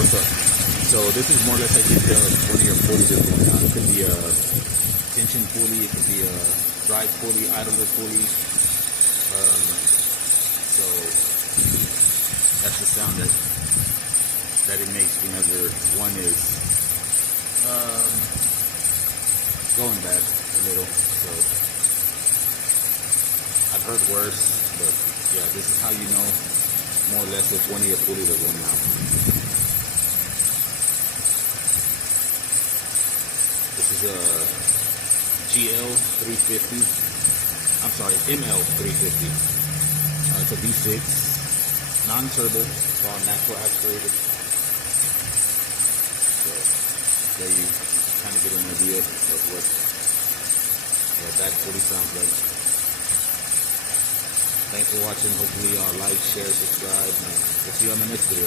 what's up? So this is more or less, I think, one of your pulleys is going down. It could be a tension pulley, it could be a drive pulley, idler pulley. So that's the sound that it makes whenever one is going bad a little. So I've heard worse, but yeah, this is how you know more or less if one of your pulleys are going out. This is a GL 350. I'm sorry, ML 350. It's a V6, non-turbo, it's all natural aspirated. So there you kind of get an idea of what that pulley sounds like. Thanks for watching. Hopefully like, share, subscribe, and we'll see you on the next video.